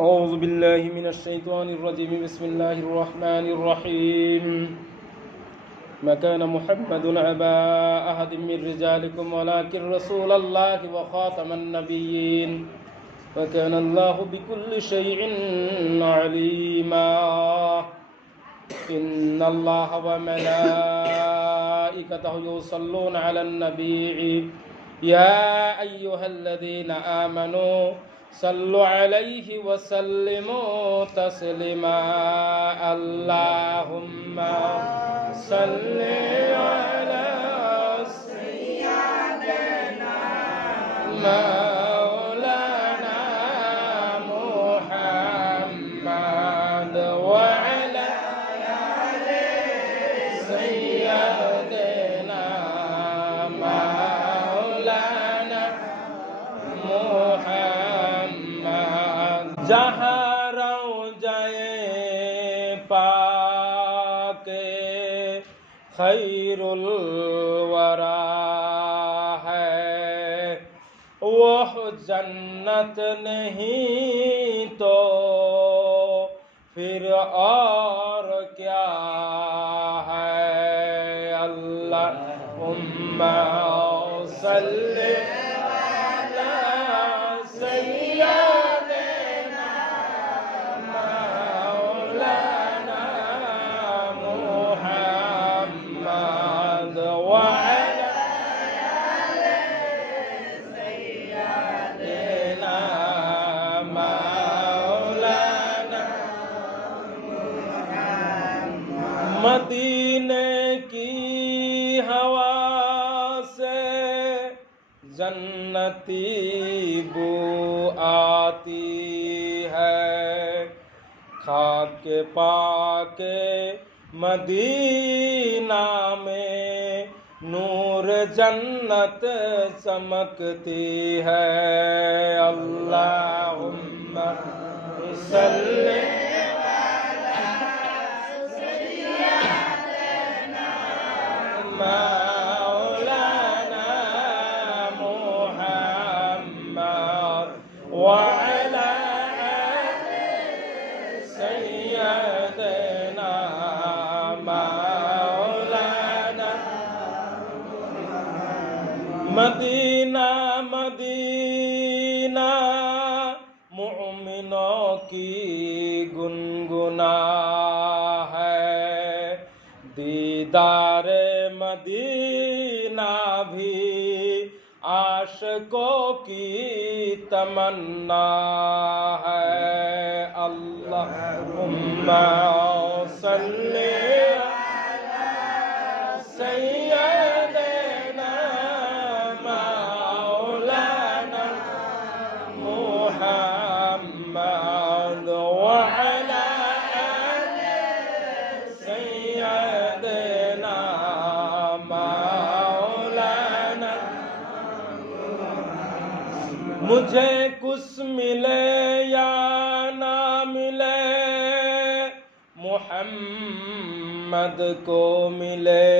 أعوذ بالله من الشيطان الرجيم بسم الله الرحمن الرحيم ما كان محمد أبا أحد من رجالكم ولكن رسول الله وخاتم النبيين وكان الله بكل شيء عليما إن الله وملائكته يصلون على النبي يا أيها الذين آمنوا صلوا عليه وسلموا تسليما اللهم صل على سيدنا مولانا محمد وعلى آل سيدنا مولانا محمد جہاں روضۂ پاک خیر الورا ہے وہ جنت نہیں تو پھر اور کیا ہے اللہم صلی علی سیدنا مولانا محمد وعلى آل سيدنا مولانا مدینے کی ہوا سے جنتی بو آتی ہے خاک پاک مدینہ میں نور جنت چمکتی ہے اللہم صلی مولانا محمد وعلى آل سيدنا مولانا مدینہ مدینہ مومنوں کی گنگنا ہے دیدار مدینہ بھی عاشقوں کی تمنا ہے اللہم صلی علی سیدنا مولانا محمد وعلى آل سيدنا مولانا مجھے کچھ ملے یا نہ ملے محمد کو ملے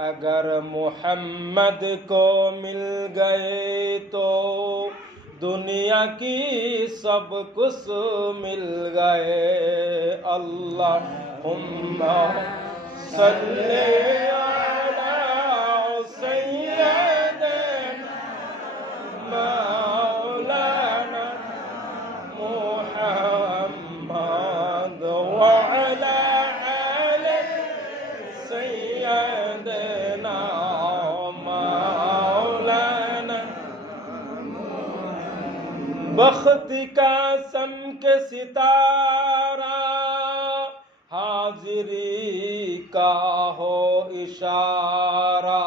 اگر محمد کو مل گئے تو دنیا کی سب کچھ مل گئے اللہم صلی علی سیدنا مولانا محمد وعلى آل سيدنا مولانا بخت کا چمک ستارہ حاضری کا ہو اشارہ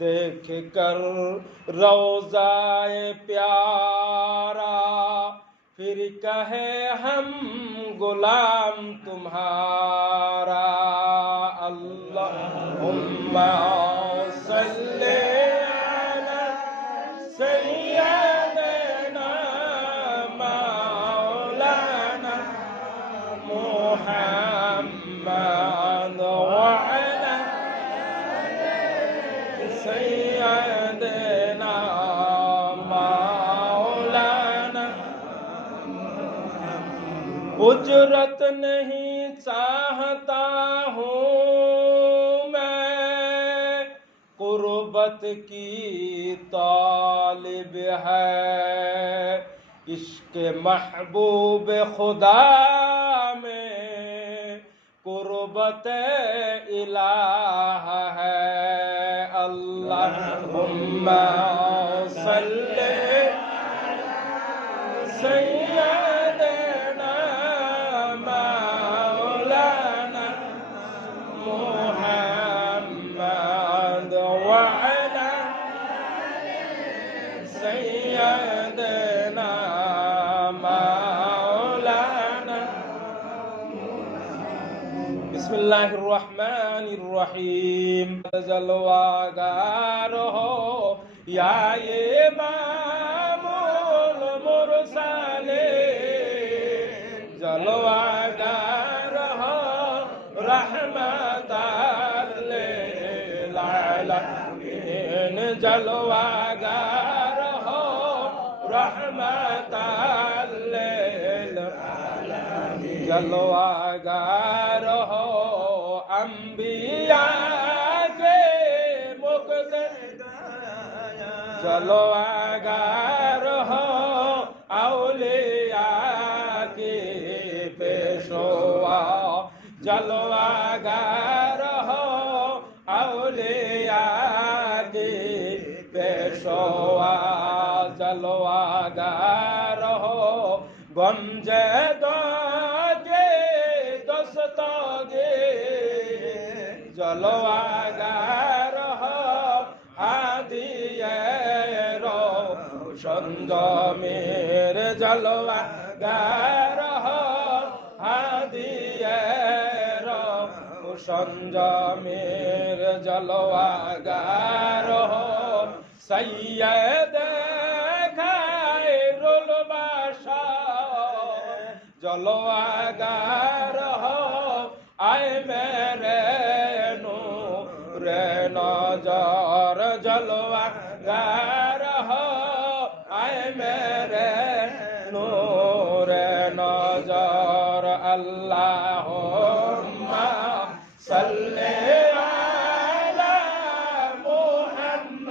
دیکھ کر روضہ پیارا پھر کہے ہم غلام تمہارا اللہم صلی علی سیدنا مولانا محمد وعلى سيدنا مولانا اجرت نہیں چاہتا ہوں میں، قربت کی طالب ہے، عشق محبوب خدا میں قربت الہ ہے۔ اللہم صلی سیدنا مولانا محمد وعلی سیدنا مولانا۔ بسم اللہ الرحمن الرحیم۔ جلوہ گار ہو یا امام المرسلین، جلوہ گار ہو رحمت للعالمین، جلوہ گار ہو رحمت للعالمین، جلوہ گار ہو انبیاء کے مقتدی، جلوہ گار ہو اولیاء کی پیشوا، جلوہ گار ہو اولیاء کی پیشوا، جلوہ گار ہو گنجد جلوہ گار ہو ہادی روشن ضمیر، جلوہ گار ہو ہادی روشن ضمیر، جلوہ گار ہو سید خیر البشر، جلوہ گار ہو اے میرے نور نظر، جلوہ گار ہو اے میرے نور نظر۔ اللہم صلی علی محمد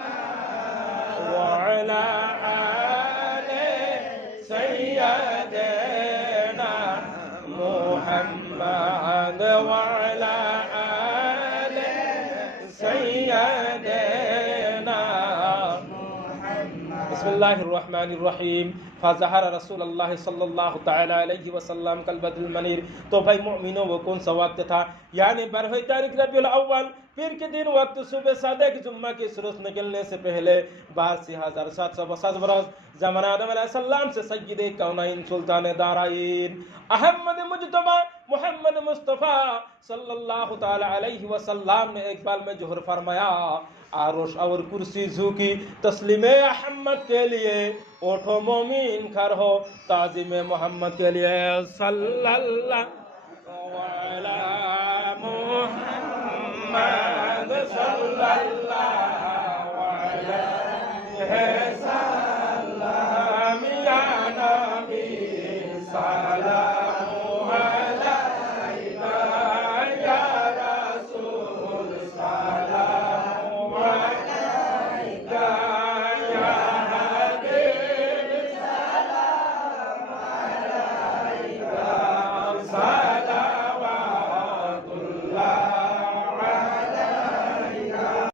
وعلی آل سیدنا محمد وعلی آل سیدنا محمد۔ بسم اللہ الرحمن الرحیم۔ فظہر رسول اللہ صلی اللہ تعالی علیہ وسلم کالبدر المنیر۔ تو بھائی مومنوں وہ کون سا وقت تھا؟ یعنی 12 تاریخ ربیع الاول پیر کے دن وقت صبح صادق جمعہ کے سروس نکلنے سے پہلے 82,762 برس زمان آدم علیہ السلام سے سید کونین سلطان دارائین احمد مجتبی محمد مصطفیٰ صلی اللہ تعالی علیہ وسلم نے ایک بال میں ظہر فرمایا، عرش اور کرسی جھکی تسلیم احمد کے لیے، اٹھو مومن کھڑ ہو تعظیم محمد کے لیے، صلی اللہ علی محمد صلی اللہ علیہ